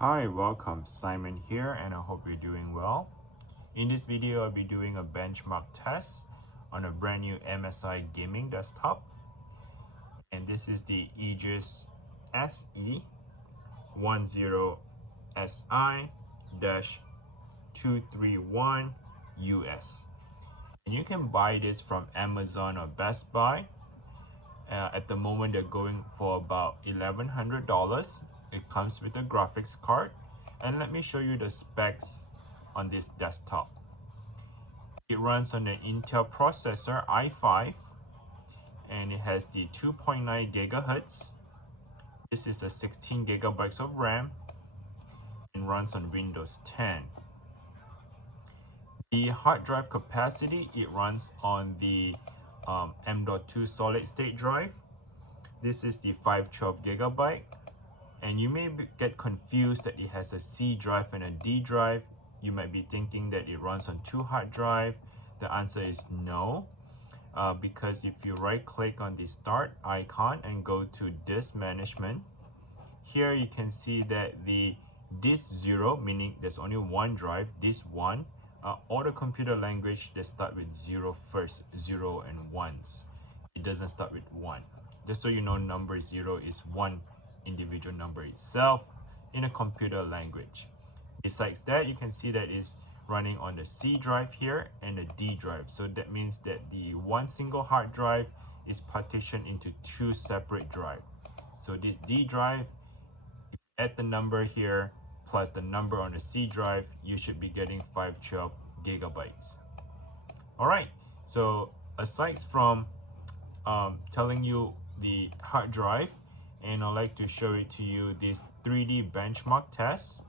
Hi, welcome. Simon here, and I hope you're doing well. In this video, I'll be doing a benchmark test on a brand new MSI gaming desktop. And this is the Aegis SE10SI-231US. And you can buy this from Amazon or Best Buy. At the moment, they're going for about $1,100. It comes with a graphics card. And let me show you the specs on this desktop. It runs on an Intel processor i5 and it has the 2.9 gigahertz. This is a 16 gigabytes of RAM and runs on Windows 10. The hard drive capacity, it runs on the M.2 solid state drive. This is the 512 gigabyte, and you may get confused that it has a C drive and a D drive. You might be thinking that it runs on two hard drive. The answer is no, because if you right click on the start icon and go to disk management, here you can see that the disk 0, meaning there's only one drive, disk 1, all the computer language, they start with 0 first, 0 and 1s. It doesn't start with 1. Just so you know, number 0 is one individual number itself in a computer language. Besides that, you can see that it's running on the C drive here and the D drive. So that means that the one single hard drive is partitioned into two separate drives. So this D drive, if you add the number here plus the number on the C drive, you should be getting 512 gigabytes. All right, so aside from telling you the hard drive, and I'd like to show it to you this 3D benchmark test.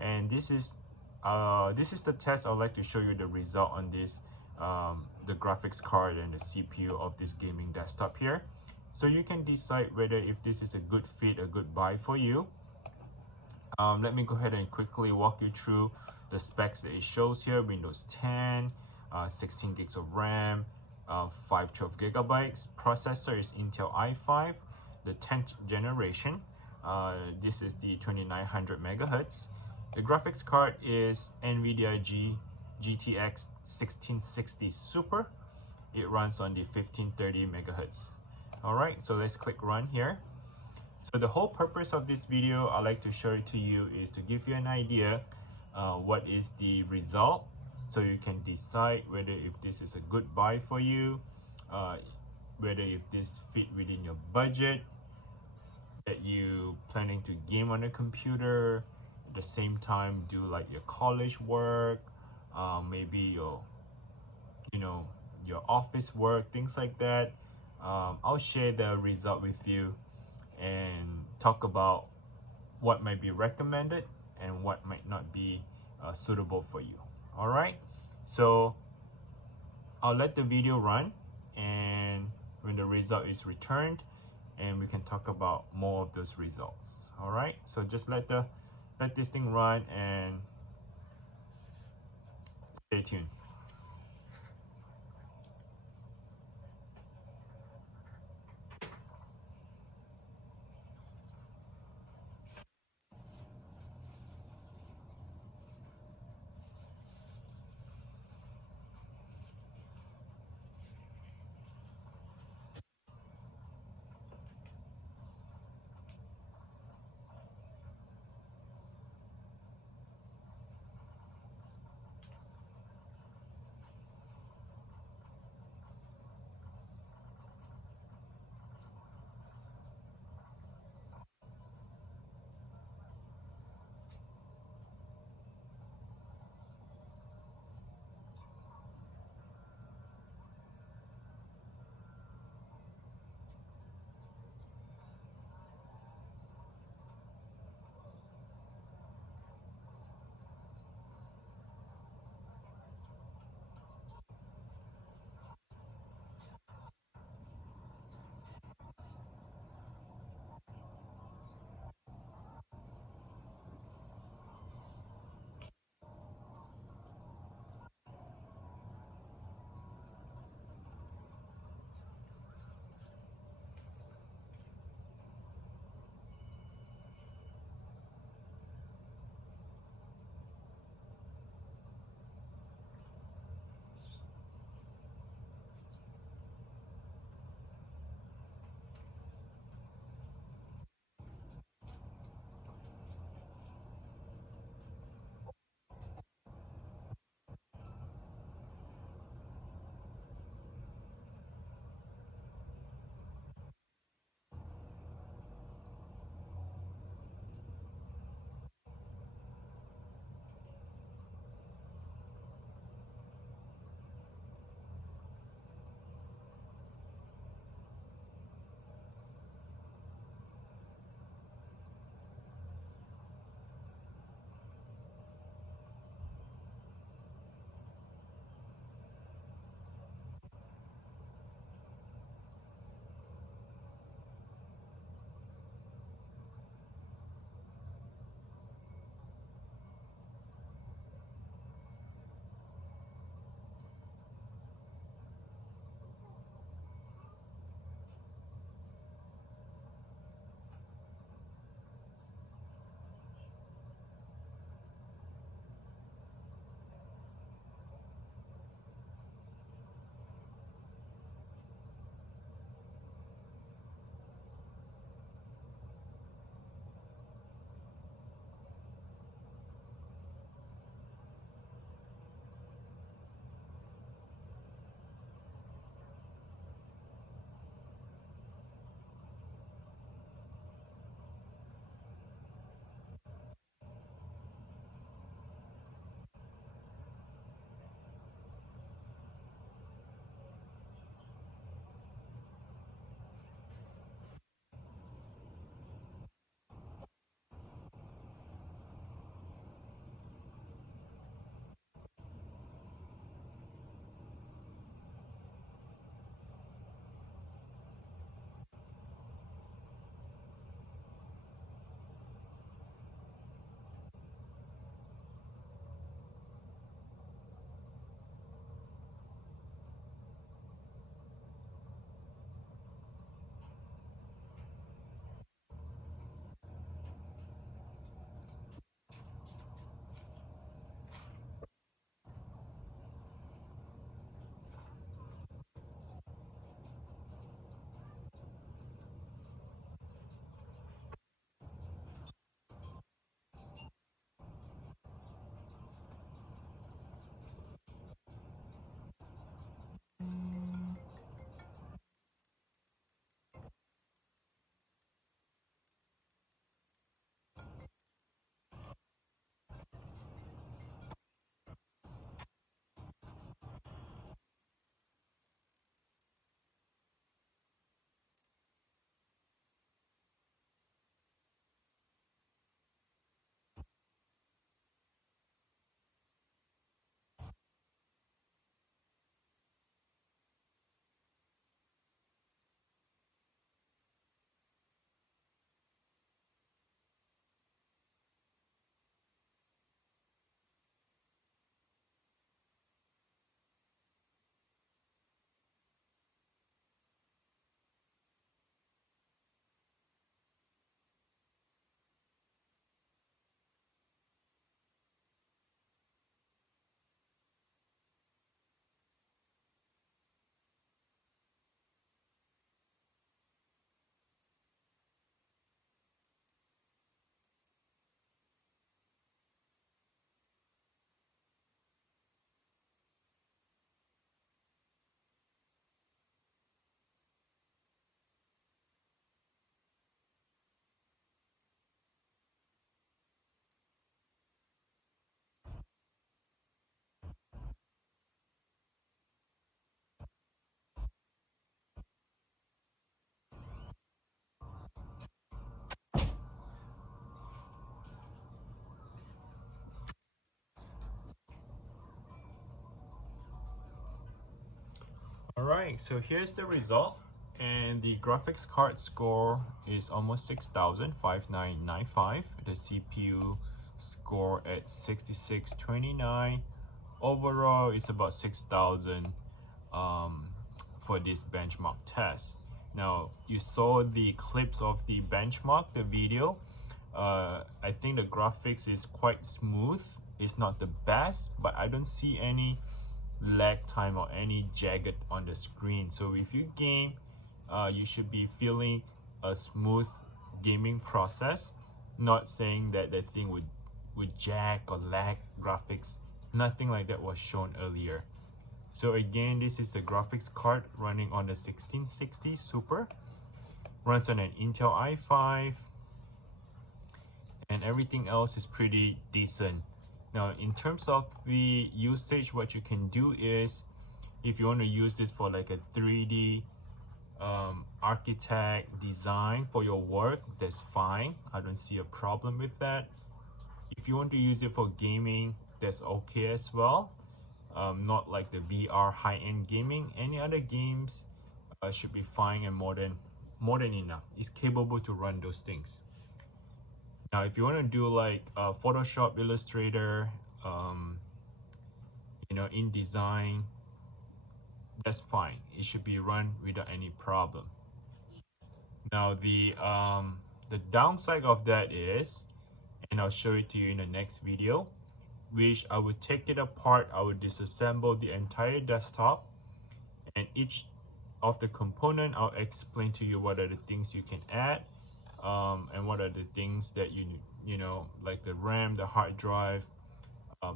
And this is the test. I'd like to show you the result on this the graphics card and the CPU of this gaming desktop here, so you can decide whether if this is a good fit, a good buy for you. Let me go ahead and quickly walk you through the specs that it shows here. Windows 10, 16 gigs of RAM, 512 gigabytes. Processor is Intel i5, the 10th generation. This is the 2900 megahertz. The graphics card is NVIDIA GTX 1660 Super. It runs on the 1530 megahertz. Alright, so let's click run here. So the whole purpose of this video, I like to show it to you, is to give you an idea what is the result, so you can decide whether if this is a good buy for you, whether if this fit within your budget, that you planning to game on a computer, at the same time do like your college work, maybe your your office work, things like that. I'll share the result with you and talk about what might be recommended and what might not be suitable for you. All right, so I'll let the video run, and when the result is returned, and we can talk about more of those results. All right, so just let this thing run and stay tuned. Alright, so here's the result, and the graphics card score is almost 6,000, 5995. The CPU score at 6629. Overall, it's about 6,000 for this benchmark test. Now, you saw the clips of the benchmark, the video. I think the graphics is quite smooth. It's not the best, but I don't see any lag time or any jagged on the screen. So if you game, you should be feeling a smooth gaming process. Not saying that the thing would jag or lag graphics. Nothing like that was shown earlier. So again, this is the graphics card running on the 1660 Super. Runs on an Intel i5, and everything else is pretty decent. Now, in terms of the usage, what you can do is, if you want to use this for like a 3D architect design for your work, that's fine. I don't see a problem with that. If you want to use it for gaming, that's okay as well. Not like the VR high-end gaming. Any other games should be fine and more than enough. It's capable to run those things. Now, if you want to do like Photoshop, Illustrator, InDesign, that's fine. It should be run without any problem. Now, the downside of that is, and I'll show it to you in the next video, which I would take it apart. I would disassemble the entire desktop, and each of the component, I'll explain to you what are the things you can add, and what are the things that you know, like the RAM, the hard drive.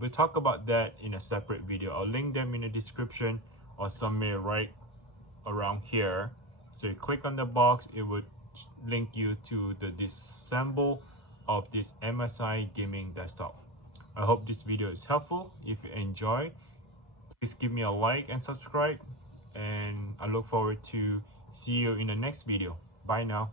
We'll talk about that in a separate video. I'll link them in the description or somewhere right around here. So you click on the box, it would link you to the disassemble of this MSI gaming desktop. I hope this video is helpful. If you enjoy, please give me a like and subscribe, and I look forward to see you in the next video. Bye now.